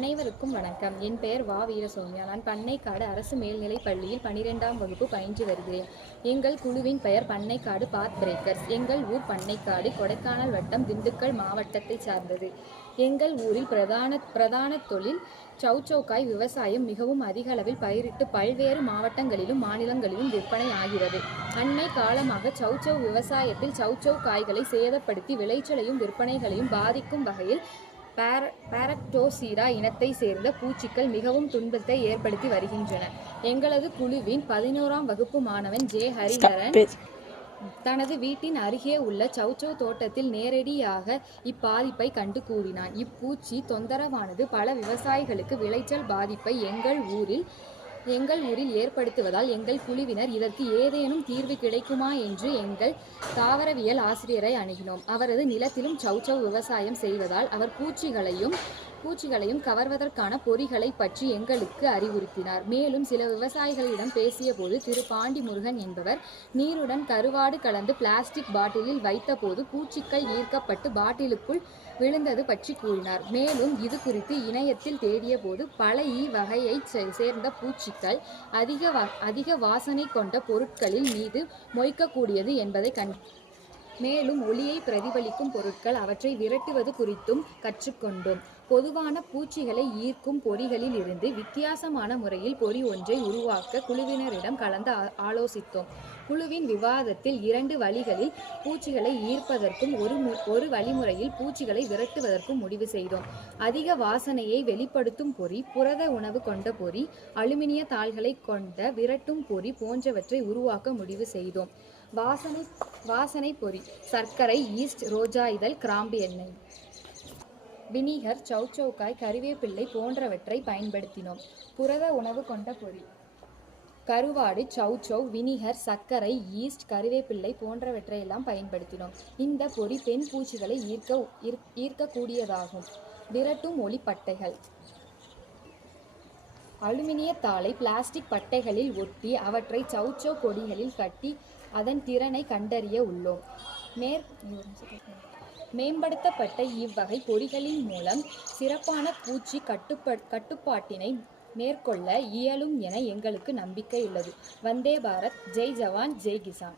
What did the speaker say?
அனைவருக்கும் வணக்கம். என் பெயர் வா. வீரசௌமியா. நான் பண்ணைக்காடு அரசு மேல்நிலைப் பள்ளியில் 12ஆம் வகுப்பு பயின்று வருகிறேன். எங்கள் குழுவின் பெயர் பண்ணைக்காடு பாத் பிரேக்கர்ஸ். எங்கள் ஊர் பண்ணைக்காடு கொடைக்கானல் வட்டம், திண்டுக்கல் மாவட்டத்தை சார்ந்தது. எங்கள் ஊரில் பிரதான தொழில் சௌச்சௌக்காய் விவசாயம் மிகவும் அதிக அளவில் பயிரிட்டு பல்வேறு மாவட்டங்களிலும் மாநிலங்களிலும் விற்பனை ஆகிறது. அண்மை காலமாக சௌச்சௌ விவசாயத்தில் சௌச்சௌ காய்களை சேதப்படுத்தி விளைச்சலையும் விற்பனைகளையும் பாதிக்கும் வகையில் பாரக்டோசிரா இனத்தை சேர்ந்த பூச்சிகள் மிகவும் துன்பத்தை ஏற்படுத்தி வருகின்றன. எங்களது குழுவின் 11ஆம் வகுப்பு மாணவன் ஜே. ஹரிஹரன் தனது வீட்டின் அருகே உள்ள சௌச்சௌ தோட்டத்தில் நேரடியாக இப்பாதிப்பை கண்டு கூறினான். இப்பூச்சி தொந்தரவானது பல விவசாயிகளுக்கு விளைச்சல் பாதிப்பை எங்கள் ஊரில் ஏற்படுத்துவதால் எங்கள் குழுவினர் இதற்கு ஏதேனும் தீர்வு கிடைக்குமா என்று எங்கள் தாவரவியல் ஆசிரியரை அணுகினோம். அவரது நிலத்திலும் சௌச்சௌ விவசாயம் செய்வதால் அவர் பூச்சிகளையும் கவர்வதற்கான பொறிகளை பற்றி எங்களுக்கு அறிவுறுத்தினார். மேலும் சில விவசாயிகளிடம் பேசிய போது திரு பாண்டி முருகன் என்பவர் நீருடன் கருவாடு கலந்து பிளாஸ்டிக் பாட்டிலில் வைத்த போது பூச்சிகள் ஈர்க்கப்பட்டு பாட்டிலுக்குள் விழுந்தது பற்றி கூறினார். மேலும் இது குறித்து இணையத்தில் தேடிய போது பல வகையை சேர்ந்த பூச்சிகள் அதிக வாசனை கொண்ட பொருட்களில் மீது மொய்க்கக்கூடியது என்பதை மேலும் ஒளியை பிரதிபலிக்கும் பொருட்கள் அவற்றை விரட்டுவது குறித்தும் கற்றுக்கொண்டோம். பொதுவான பூச்சிகளை ஈர்க்கும் பொறிகளில் இருந்து வித்தியாசமான முறையில் பொறி ஒன்றை உருவாக்க குழுவினரிடம் கலந்து ஆலோசித்தோம். குழுவின் விவாதத்தில் 2 வழிகளில் பூச்சிகளை ஈர்ப்பதற்கும் ஒரு வழிமுறையில் பூச்சிகளை விரட்டுவதற்கும் முடிவு செய்தோம். அதிக வாசனையை வெளிப்படுத்தும் பொறி, புரத உணவு கொண்ட பொறி, அலுமினிய தாள்களை கொண்ட விரட்டும் பொறி போன்றவற்றை உருவாக்க முடிவு செய்தோம். வாசனை பொறி: சர்க்கரை, ஈஸ்ட், ரோஜா இதழ், கிராம்பு எண்ணெய், வினிகர், சௌச்சௌக்காய், கறிவேப்பிள்ளை போன்றவற்றை பயன்படுத்தினோம். புரத உணவு கொண்ட பொறி: கருவாடு, சௌச்சௌ, வினிகர், சர்க்கரை, ஈஸ்ட், கறிவேப்பிள்ளை போன்றவற்றையெல்லாம் பயன்படுத்தினோம். இந்த பொறி பெண் பூச்சிகளை ஈர்க்கக்கூடியதாகும். விரட்டும் ஒளிப்பட்டைகள்: அலுமினிய தாளை பிளாஸ்டிக் பட்டைகளில் ஒட்டி அவற்றை சௌச்சௌ கொடிகளில் கட்டி அதன் திறனை கண்டறிய உள்ளோம். மேம்படுத்தப்பட்ட இவ்வகை பொறிகளின் மூலம் சிறப்பான பூச்சி கட்டுப்பாட்டினை மேற்கொள்ள இயலும் என எங்களுக்கு நம்பிக்கை உள்ளது. வந்தே பாரத்! ஜெய் ஜவான், ஜெய் கிசான்!